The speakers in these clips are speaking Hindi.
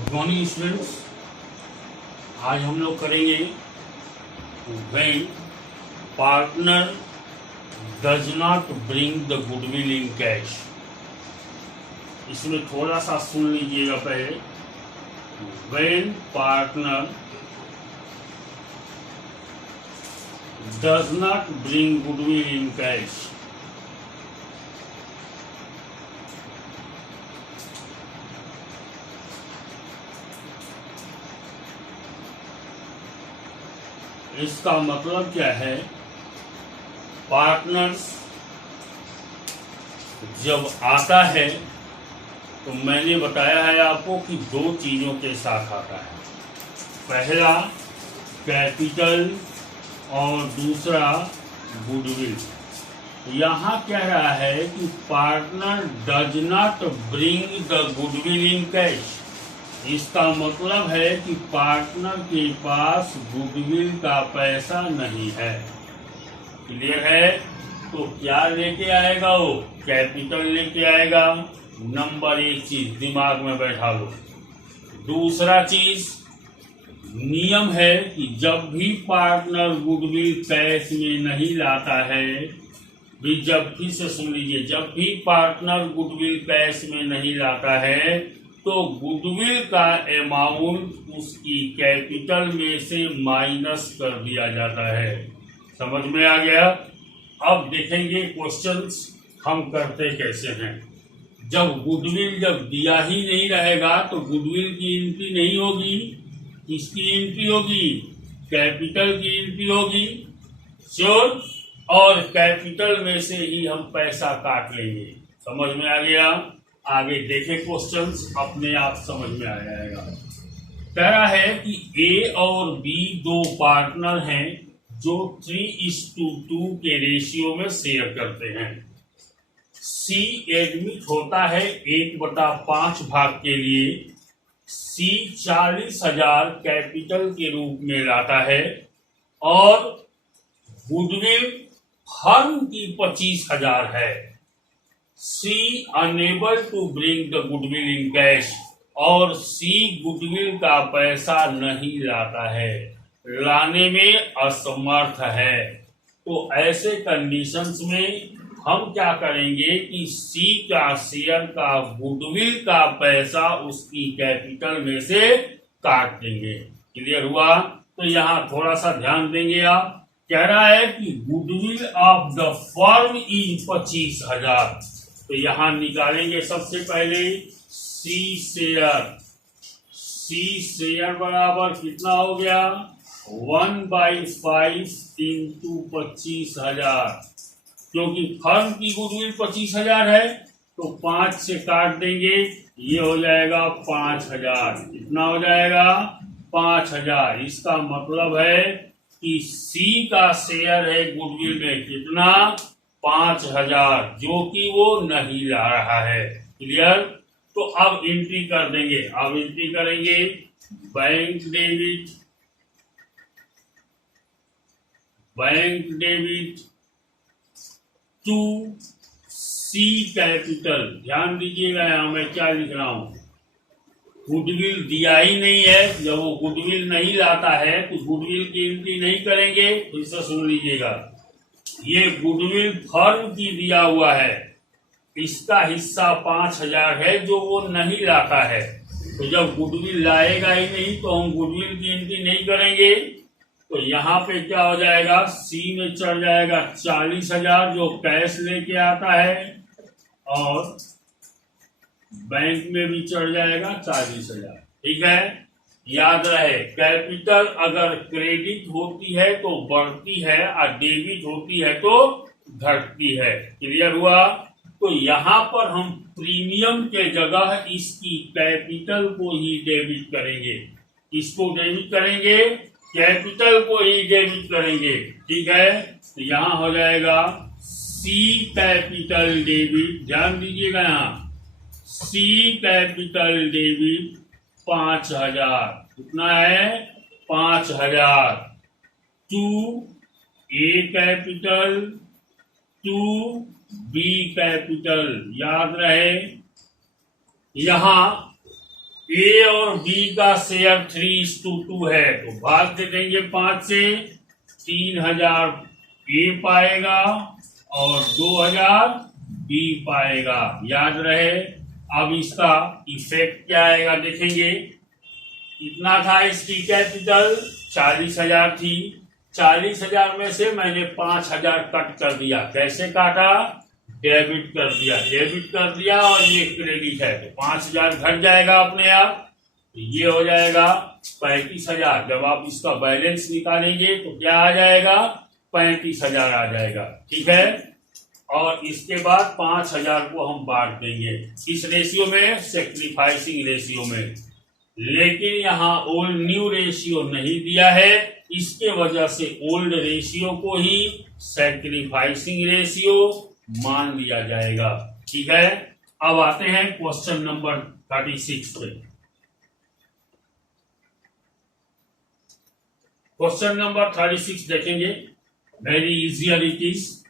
Good morning students. आज हम लोग करेंगे when partner does not bring the goodwill in cash. इसमें थोड़ा सा सुन लीजिएगा पहले। When partner does not bring goodwill in cash, इसका मतलब क्या है? पार्टनर्स जब आता है तो मैंने बताया है आपको कि दो चीजों के साथ आता है। पहला कैपिटल और दूसरा गुडविल। यहाँ कह रहा है कि partner does not bring the goodwill in cash. इसका मतलब है कि पार्टनर के पास गुडविल का पैसा नहीं है। क्लियर है? तो क्या लेके आएगा वो? कैपिटल लेके आएगा। नंबर एक चीज दिमाग में बैठा लो। दूसरा चीज, नियम है कि जब भी पार्टनर गुडविल कैश में नहीं लाता है, जब फिर से सुन लीजिए, जब भी पार्टनर गुडविल कैश में नहीं लाता है तो गुडविल का अमाउंट उसकी कैपिटल में से माइनस कर दिया जाता है। समझ में आ गया? अब देखेंगे क्वेश्चंस हम करते कैसे हैं। जब गुडविल जब दिया ही नहीं रहेगा तो गुडविल की एंट्री नहीं होगी। किसकी एंट्री होगी? कैपिटल की एंट्री होगी। श्योर? और कैपिटल में से ही हम पैसा काट लेंगे। समझ में आ गया? आगे देखें क्वेश्चंस, अपने आप समझ में आ जाएगा। कह रहा है कि ए और बी दो पार्टनर हैं जो 3:2 के रेशियो में शेयर करते हैं। सी एडमिट होता है 1/5 भाग के लिए। सी 40,000 कैपिटल के रूप में लाता है और गुडविल फर्म की 25,000 है। C enable to bring the goodwill in cash, और सी गुडविल का पैसा नहीं लाता है, लाने में असमर्थ है। तो ऐसे कंडीशंस में हम क्या करेंगे कि सी का शेयर का गुडविल का पैसा उसकी कैपिटल में से काट देंगे। क्लियर हुआ? तो यहाँ थोड़ा सा ध्यान देंगे आप। कह रहा है कि goodwill of the firm is 25,000। तो यहां निकालेंगे सबसे पहले सी शेयर। सी शेयर बराबर कितना हो गया? 1/5 इंटू 25,000। क्योंकि फर्म की गुडविल 25,000 है तो 5 से काट देंगे, ये हो जाएगा 5,000। कितना हो जाएगा? 5,000। इसका मतलब है कि सी का शेयर है गुडविल में कितना? 5,000, जो कि वो नहीं ला रहा है। क्लियर? तो अब एंट्री कर देंगे। अब एंट्री करेंगे bank debit to C capital. ध्यान दीजिएगा यहां मैं क्या लिख रहा हूं। गुडविल दिया ही नहीं है। जब वो गुडविल नहीं लाता है तो गुडविल की एंट्री नहीं करेंगे। फिर से सुन लीजिएगा, ये गुडविल फर्म की दिया हुआ है, इसका हिस्सा 5,000 है जो वो नहीं लाता है। तो जब गुडविल लाएगा ही नहीं तो हम गुडविल की एंट्री नहीं करेंगे। तो यहाँ पे क्या हो जाएगा? सी में चढ़ जाएगा 40,000 जो कैश लेके आता है, और बैंक में भी चढ़ जाएगा 40,000। ठीक है? याद रहे, कैपिटल अगर क्रेडिट होती है तो बढ़ती है और डेबिट होती है तो घटती है। क्लियर हुआ? तो यहाँ पर हम प्रीमियम के जगह इसकी कैपिटल को ही डेबिट करेंगे। इसको डेबिट करेंगे, कैपिटल को ही डेबिट करेंगे। ठीक है? तो यहाँ हो जाएगा सी कैपिटल डेबिट। ध्यान दीजिएगा, यहाँ सी कैपिटल डेबिट 5,000। कितना है? 5,000 to A capital to B capital. याद रहे, यहां ए और बी का शेयर 3:2 है, तो भाग दे देंगे 5 से। 3000 ए पाएगा और 2000 बी पाएगा, याद रहे। अब इसका इफेक्ट क्या आएगा देखेंगे। कितना था इसकी कैपिटल, 40,000 थी। 40,000 में से मैंने 5,000 कट कर दिया। कैसे काटा, डेबिट कर दिया। डेबिट कर दिया और ये क्रेडिट है, तो 5,000 घट जाएगा अपने आप। ये हो जाएगा 35,000। जब आप इसका बैलेंस निकालेंगे तो क्या आ जाएगा, 35,000 आ जाएगा। ठीक है, और इसके बाद 5,000 को हम बांट देंगे किस रेशियो में, सेक्रीफाइसिंग रेशियो में। लेकिन यहाँ ओल्ड न्यू रेशियो नहीं दिया है, इसके वजह से ओल्ड रेशियो को ही सेक्रीफाइसिंग रेशियो मान लिया जाएगा। ठीक है, अब आते हैं क्वेश्चन नंबर 36 पे। क्वेश्चन नंबर 36 देखेंगे, वेरी इजियर इट इज।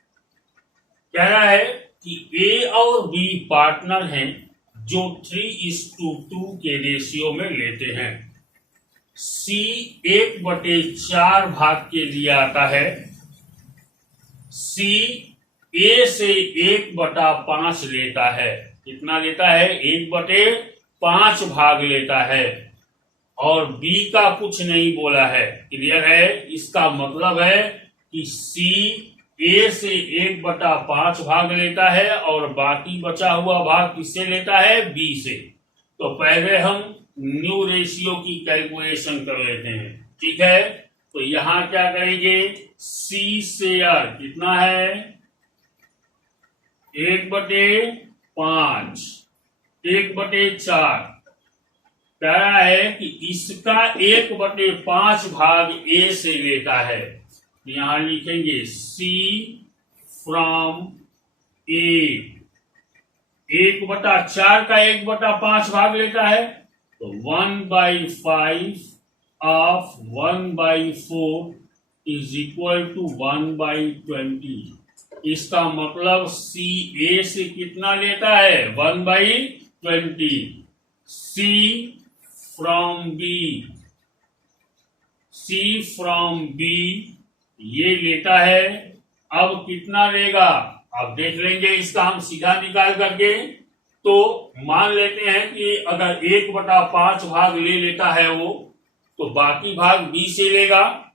कह रहा है कि ए और बी पार्टनर हैं जो 3:2 के रेशियो में लेते हैं। सी 1/4 भाग के लिए आता है। सी ए से 1/5 लेता है। कितना लेता है, 1/5 भाग लेता है। और बी का कुछ नहीं बोला है, क्लियर है। इसका मतलब है कि सी ए से 1/5 भाग लेता है और बाकी बचा हुआ भाग किससे लेता है, बी से। तो पहले हम न्यू रेशियो की कैलकुलेशन कर लेते हैं। ठीक है, तो यहां क्या करेंगे, सी शेयर कितना है, 1/5, 1/4। कह रहा है कि इसका 1/5 भाग ए से लेता है। यहां लिखेंगे सी फ्रॉम ए। 1/4 का 1/5 भाग लेता है, तो 1/5 ऑफ 1/4 इज इक्वल टू 1/20। इसका मतलब सी ए से कितना लेता है, 1/20। C from B, C from B ये लेता है। अब कितना लेगा, अब देख लेंगे इसका हम सीधा निकाल करके। तो मान लेते हैं कि अगर 1/5 भाग ले लेता है वो, तो बाकी भाग बी से लेगा।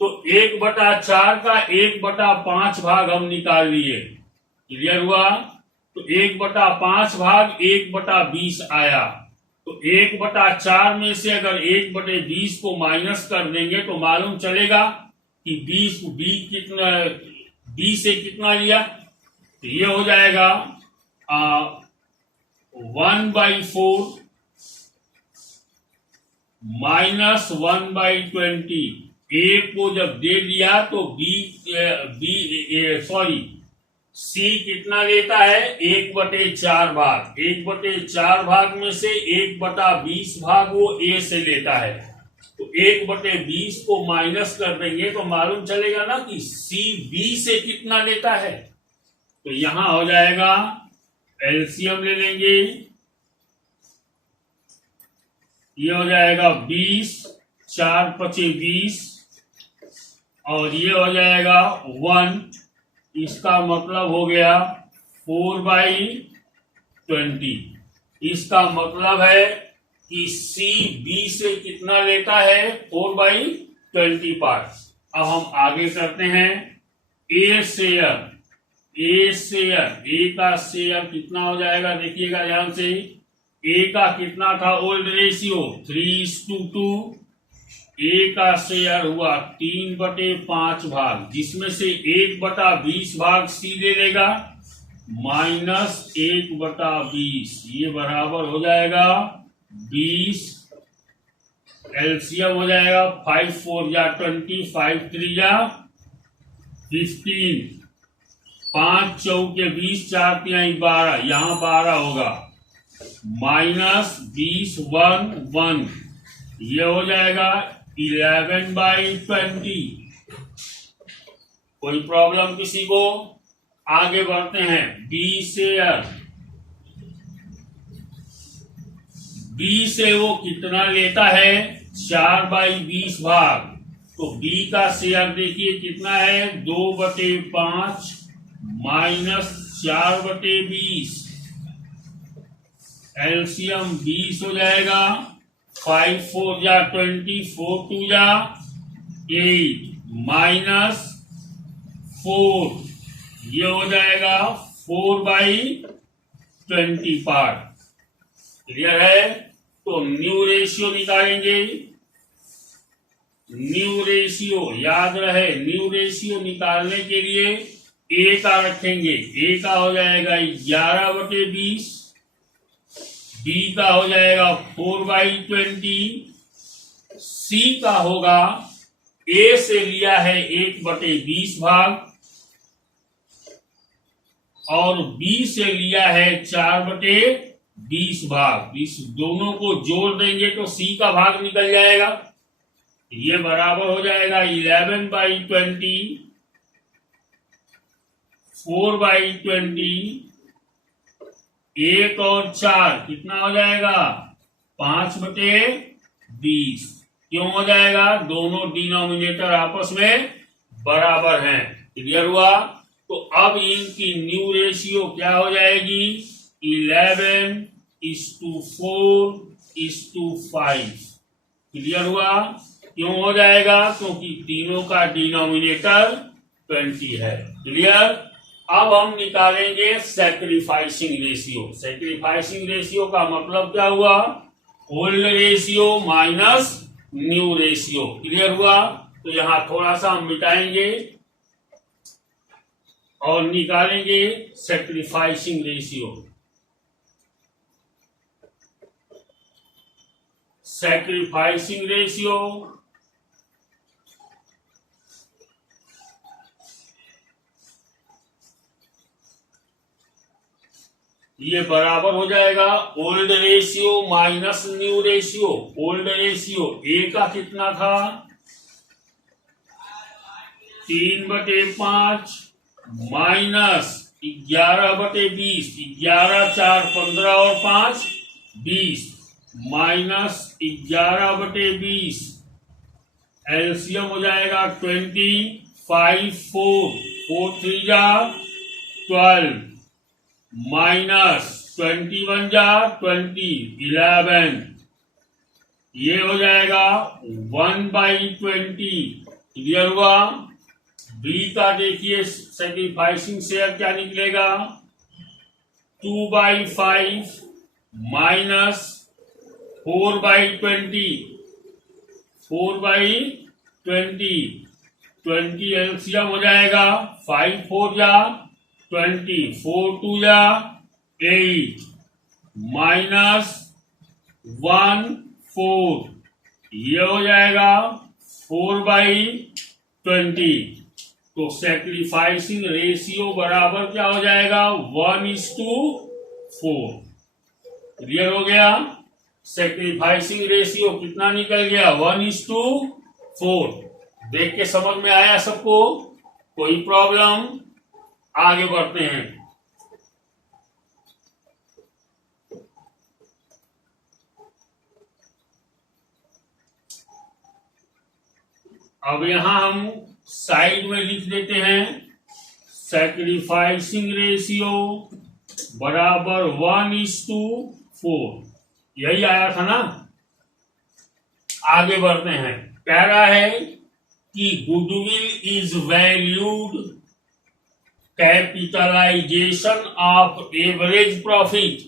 तो 1/4 का 1/5 भाग हम निकाल लिए, क्लियर हुआ। तो 1/5 भाग 1/20 आया। तो 1/4 में से अगर 1/20 को माइनस कर देंगे तो मालूम चलेगा कि 20 बी से कितना लिया। तो ये हो जाएगा 1/4 माइनस 1/20। ए को जब दे दिया तो सी कितना लेता है, 1/4 भाग। 1/4 भाग में से 1/20 भाग वो ए से लेता है। तो 1/20 को माइनस कर देंगे तो मालूम चलेगा ना कि सी बी से कितना लेता है। तो यहां हो जाएगा, एलसीएम ले लेंगे, ये हो जाएगा 20, 4×5 20, और ये हो जाएगा 1। इसका मतलब हो गया 4/20। इसका मतलब है कि सी बी से कितना लेता है, 4/20 पार्ट। अब हम आगे करते हैं, ए शेयर। ए का शेयर कितना हो जाएगा, देखिएगा ध्यान से। ए का कितना था ओल्ड रेशियो, 3:2। ए का शेयर हुआ 3/5 भाग, जिसमें से 1/20 भाग सी ले लेगा, माइनस 1/20। ये बराबर हो जाएगा 20। एलसीएम हो जाएगा 5×4 = 20, 5×3 = 15, 5×4 = 20, 4×3 = 12। यहां 12 होगा, माइनस 20, 1। ये हो जाएगा 11/20। कोई प्रॉब्लम किसी को, आगे बढ़ते हैं। बी शेयर, बी से वो कितना लेता है, 4/20 भाग। तो बी का शेयर देखिए कितना है, 2/5 माइनस 4/20। एलसीएम 20 हो जाएगा, 5 4 जा 20, 4 2 जा 8 माइनस 4, ये हो जाएगा 4/20 पार्ट। क्लियर है। तो न्यू रेशियो निकालेंगे। न्यू रेशियो याद रहे, न्यू रेशियो निकालने के लिए ए का रखेंगे। ए का हो जाएगा 11/20, बी का हो जाएगा 4/20, सी का होगा, ए से लिया है 1/20 भाग और बी से लिया है 4/20 भाग। इस दोनों को जोड़ देंगे तो सी का भाग निकल जाएगा। ये बराबर हो जाएगा 11/20, 4/20, 1 और 4 कितना हो जाएगा, 5/20। क्यों हो जाएगा, दोनों डिनोमिनेटर आपस में बराबर हैं। क्लियर हुआ। तो अब इनकी न्यू रेशियो क्या हो जाएगी, 11:4:5। क्लियर हुआ। क्यों हो जाएगा, क्योंकि तीनों का डिनोमिनेटर 20 है। क्लियर। अब हम निकालेंगे सैक्रिफाइसिंग रेशियो। सैक्रिफाइसिंग रेशियो का मतलब क्या हुआ, old ratio minus new ratio. Clear हुआ। तो यहां थोड़ा सा हम मिटाएंगे और निकालेंगे सैक्रिफाइसिंग रेशियो। सैक्रिफाइसिंग रेशियो ये बराबर हो जाएगा old ratio minus new ratio. Old ratio A का कितना था, 3/5 माइनस 11/20, 11 4 15 और 5 20 माइनस 11/20। एलसीएम हो जाएगा 20, 5 4 4 3 जा 12 माइनस 21 जा 20 11। ये हो जाएगा 1/20। क्लियर हुआ। बी का देखिए सैक्रिफाइसिंग शेयर क्या निकलेगा, 2/5 माइनस 4/20, 4/20, 20 एलसीएम हो जाएगा, 5 4 जा 20, 4 2 जा 8 माइनस 1 4, ये हो जाएगा 4/20। तो सैक्रिफाइसिंग रेशियो बराबर क्या हो जाएगा, 1:4। क्लियर हो गया। सैक्रिफाइसिंग रेशियो कितना निकल गया, 1:4। देख के समझ में आया सबको, कोई प्रॉब्लम। आगे बढ़ते हैं। अब यहां हम साइड में लिख देते हैं, सैक्रिफाइसिंग रेशियो बराबर 1:4। यही आया था ना। आगे बढ़ते हैं। कह रहा है कि goodwill is valued capitalisation of average profit.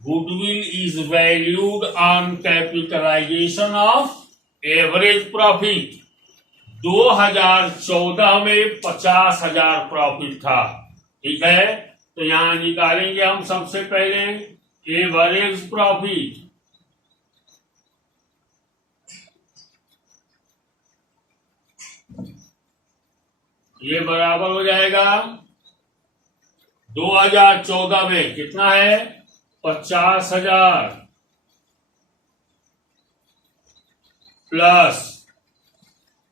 Goodwill is valued on capitalisation of average profit. 2014 में 50,000 प्रॉफिट था। ठीक है। तो यहां निकालेंगे हम सबसे पहले एवरेज प्रॉफिट। ये बराबर हो जाएगा 2014 में कितना है, 50,000 प्लस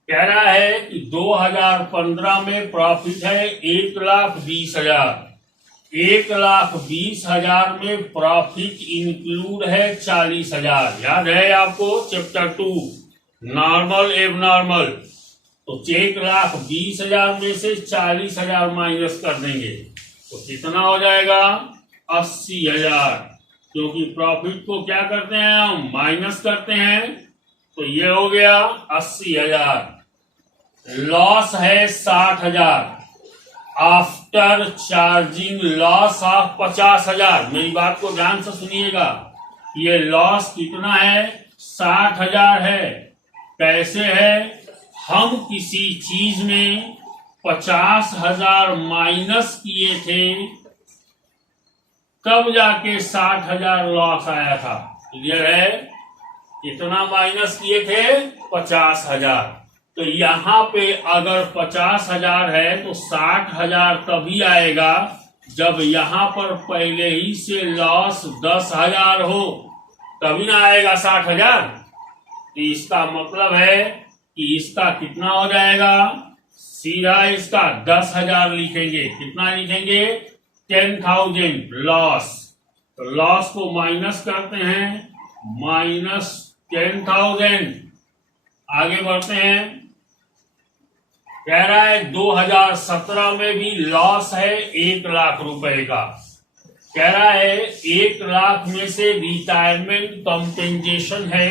कह रहा है कि 2015 में प्रॉफिट है 1,20,000। 1,20,000 में प्रॉफिट इंक्लूड है 40,000। याद है आपको चैप्टर 2 नॉर्मल एबनॉर्मल। तो 1,20,000 में से 40,000 माइनस कर देंगे तो कितना हो जाएगा 80,000, क्योंकि प्रॉफिट को क्या करते हैं हम माइनस करते हैं। तो ये हो गया 80,000। लॉस है 60,000 आफ्टर चार्जिंग लॉस ऑफ 50,000। मेरी बात को ध्यान से सुनिएगा, ये लॉस कितना है 60,000 है। कैसे है, हम किसी चीज में 50,000 माइनस किए थे तब जाके 60,000 लॉस आया था। क्लियर है, कितना माइनस किए थे 50,000। तो यहां पे अगर 50,000 है तो 60,000 तभी आएगा जब यहां पर पहले ही से लॉस 10,000 हो, तभी ना आएगा 60,000। तो इसका मतलब है कि इसका कितना हो जाएगा, सीधा इसका 10,000 लिखेंगे। कितना लिखेंगे 10,000 लॉस। तो लॉस को माइनस करते हैं, -10,000। आगे बढ़ते हैं, कह रहा है 2017 में भी लॉस है 1,00,000 रुपए का। कह रहा है 1,00,000 में से रिटायरमेंट कंपेंसेशन है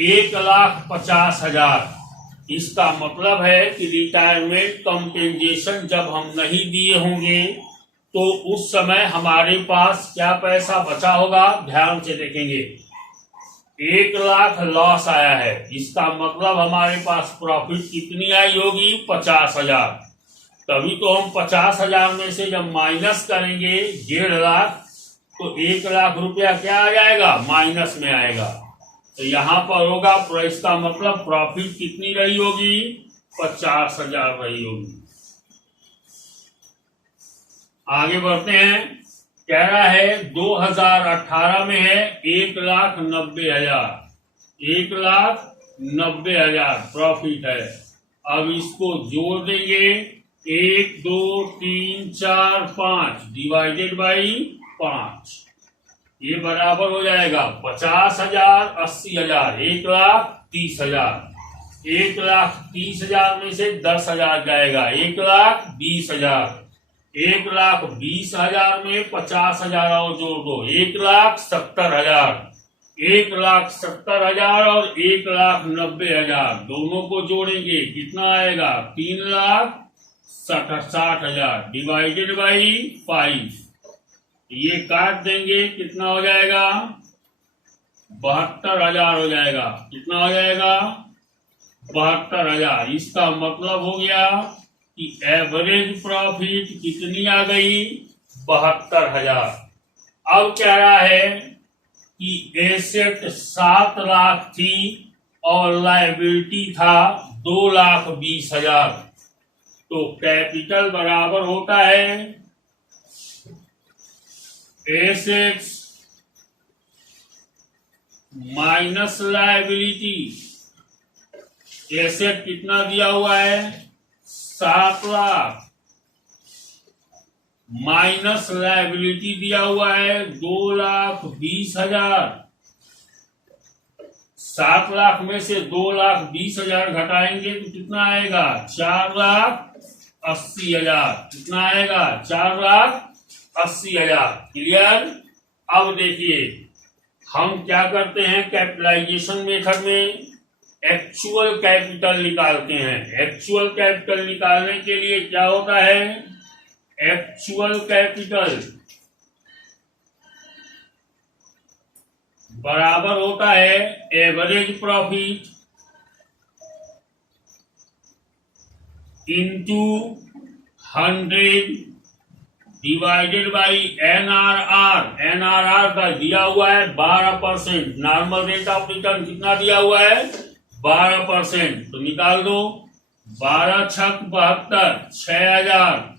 1,50,000। इसका मतलब है कि रिटायरमेंट कंपेंसेशन जब हम नहीं दिए होंगे तो उस समय हमारे पास क्या पैसा बचा होगा, ध्यान से देखेंगे। 1,00,000 लॉस आया है, इसका मतलब हमारे पास प्रॉफिट कितनी आई होगी 50,000। तभी तो हम 50,000 में से जब माइनस करेंगे 1,50,000 तो 1,00,000 रुपया क्या आ जाएगा माइनस में आएगा। तो यहां पर होगा, इसका मतलब प्रॉफिट कितनी रही होगी 50,000 रही होगी। आगे बढ़ते हैं, कह रहा है 2018 में है 1,90,000। 1,90,000 प्रॉफिट है। अब इसको जोड़ देंगे 1 2 3 4 5 डिवाइडेड बाई 5, ये बराबर हो जाएगा 50,000 80,000 1,30,000। 1,30,000 में से 10,000 जाएगा 1,20,000। 1,20,000 में 50,000 और जोड़ दो 1,70,000। 1,70,000 और 1,90,000 दोनों को जोड़ेंगे कितना आएगा 3,60,000 डिवाइडेड बाई 5। ये काट देंगे कितना हो जाएगा 72,000 हो जाएगा। कितना हो जाएगा 72,000। इसका मतलब हो गया कि एवरेज प्रॉफिट कितनी आ गई 72,000। अब कह रहा है कि एसेट 7,00,000 थी और लायबिलिटी था 2,20,000। तो कैपिटल बराबर होता है एसेट्स माइनस लायबिलिटी। एसेट कितना दिया हुआ है 7,00,000 माइनस लायबिलिटी दिया हुआ है 2,20,000। 7,00,000 में से 2,20,000 घटाएंगे तो कितना आएगा 4,80,000। कितना आएगा 4,80,000। क्लियर। अब देखिए हम क्या करते हैं कैपिटलाइजेशन मेथड में एक्चुअल कैपिटल निकालते हैं। एक्चुअल कैपिटल निकालने के लिए क्या होता है, एक्चुअल कैपिटल बराबर होता है average profit into 100 divided by NRR। NRR का दिया हुआ है 12%। नॉर्मल रेट ऑफ रिटर्न कितना दिया हुआ है 12%। तो निकाल दो 12 छक 72 6,000।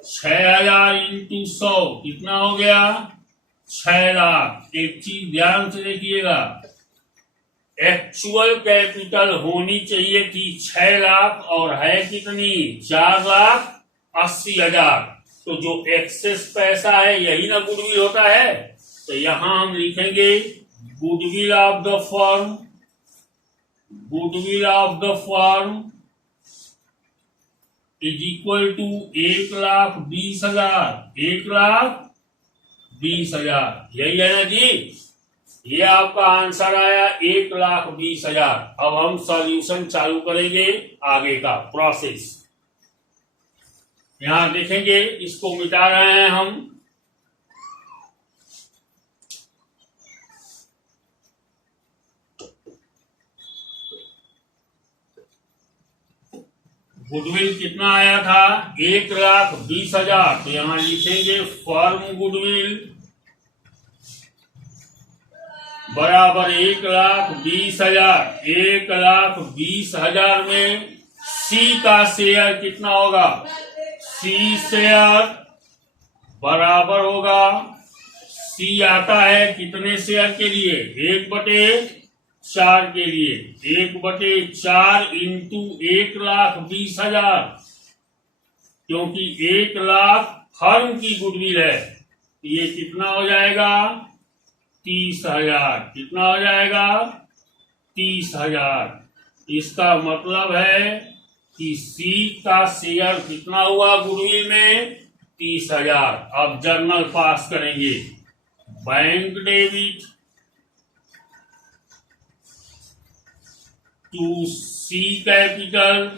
6,000 इंटू 100 कितना हो गया 6,00,000। एक चीज ध्यान से देखिएगा, एक्चुअल कैपिटल होनी चाहिए थी 6,00,000 और है कितनी 4,80,000। तो जो एक्सेस पैसा है यही ना गुडविल होता है। तो यहां हम लिखेंगे goodwill of the firm, goodwill of the firm is equal to 1,20,000, 1,20,000। यही है ना जी, ये आपका आंसर आया 1,20,000। अब हम सॉल्यूशन चालू करेंगे आगे का प्रोसेस। यहां देखेंगे, इसको मिटा रहे हैं हम। गुडविल कितना आया था? 1,20,000। तो यहां लिखेंगे फर्म गुडविल बराबर 1,20,000। 1,20,000 में सी का शेयर कितना होगा? सी शेयर बराबर होगा, सी आता है कितने शेयर के लिए? 1/4 के लिए। 1/4 इंटू 1,20,000, क्योंकि 1,00,000 फर्म की गुडविल है। ये कितना हो जाएगा? 30,000। कितना हो जाएगा? 30,000। इसका मतलब है कि सी का शेयर कितना हुआ गुडविल में? 30,000। अब जर्नल पास करेंगे। Bank debit to C capital.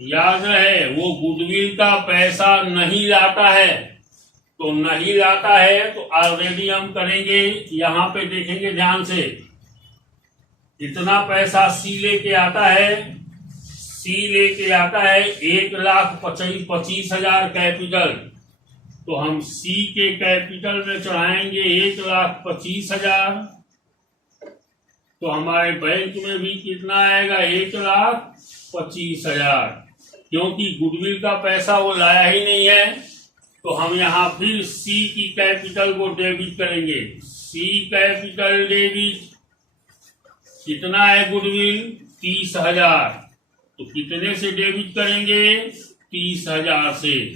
याद रहे, वो गुडविल का पैसा नहीं लाता है, तो नहीं लाता है तो ऑलरेडी हम करेंगे। यहां पे देखेंगे ध्यान से, इतना पैसा सी लेके आता है। सी लेके आता है 1,25,000 कैपिटल, तो हम सी के कैपिटल में चढ़ाएंगे 1,25,000। तो हमारे बैंक में भी कितना आएगा? 1,25,000। क्योंकि गुडविल का पैसा वो लाया ही नहीं है, तो हम यहां फिर सी की कैपिटल को डेबिट करेंगे। सी कैपिटल डेबिट कितना है गुडविल? 30,000। तो कितने से डेबिट करेंगे? 30,000 से।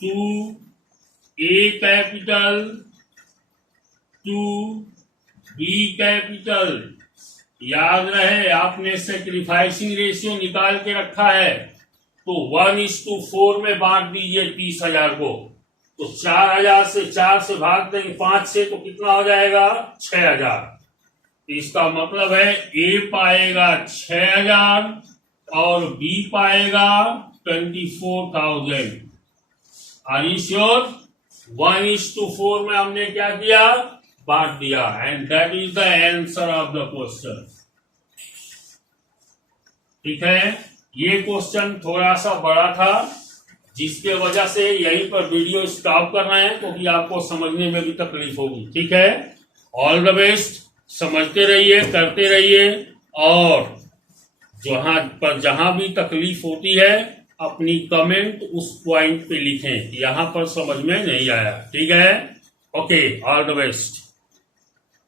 To A capital to B capital. याद रहे, आपने सेक्रीफाइसिंग रेशियो निकाल के रखा है, तो 1:4 में बांट दीजिए 30,000 को। तो 4,000 से 4 से भाग देंगे 5 से, तो कितना हो जाएगा? 6,000। इसका मतलब है ए पाएगा 6,000 और बी पाएगा 24,000। Are you sure? 1:4 में हमने क्या किया? बांट दिया। And that is the answer of the question. ठीक है, ये क्वेश्चन थोड़ा सा बड़ा था, जिसके वजह से यहीं पर वीडियो स्टॉप कर रहे हैं, क्योंकि आपको समझने में भी तकलीफ होगी। ठीक है, ऑल द बेस्ट। समझते रहिए, करते रहिए, और जहां भी तकलीफ होती है अपनी कमेंट उस पॉइंट पे लिखें, यहां पर समझ में नहीं आया। ठीक है, ओके, ऑल द बेस्ट।